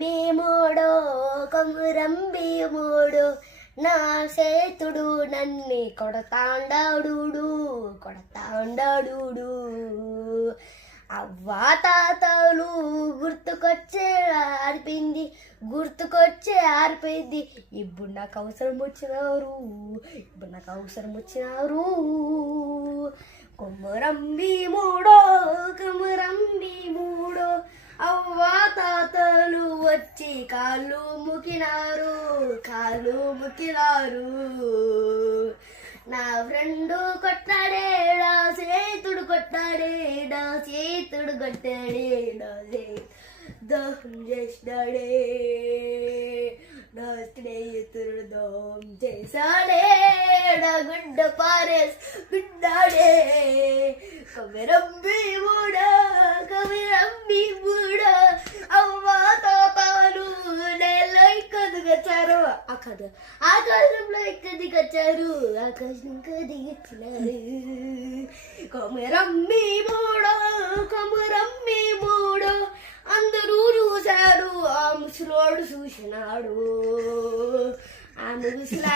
భీముడో కొమురం భీముడు నా సేతుడు నన్ని కొడతాండాడు కొడతాండాడు అవ్వా తాతలు గుర్తుకొచ్చే ఆరిపోయింది గుర్తుకొచ్చే ఆరిపోయింది. ఇప్పుడు నాకు అవసరం వచ్చినారు ఇప్పుడు నాకు అవసరం వచ్చినారు. కొమ్మరం మూడో కొమ్మరంబి మూడు అవ్వా తాతలు వచ్చి కాళ్ళు ముకినారు కాళ్ళు ముకినారు నా ఫ్రెండు కొట్టాడేడా నా కొట్టాడేడా కొట్టాడే కొట్టాడేడా దోహం చేసినాడే. నా స్నేహితుడు దోహం చేశాడే నా గుడ్డ పారేస్ గుడ్డాడే కవిరంబి కూడా కవిరంబి ఎక్కదిగచ్చారు అక్కడ. ఆకాశంలో ఎక్కడికి వచ్చారు? ఆకాశం కదిగచ్చినారు కొమరమ్మి మూడో కొమరమ్మి మూడో. అందరూ చూశారు. ఆ ముసలోడు చూసినాడు. ఆ ముసలా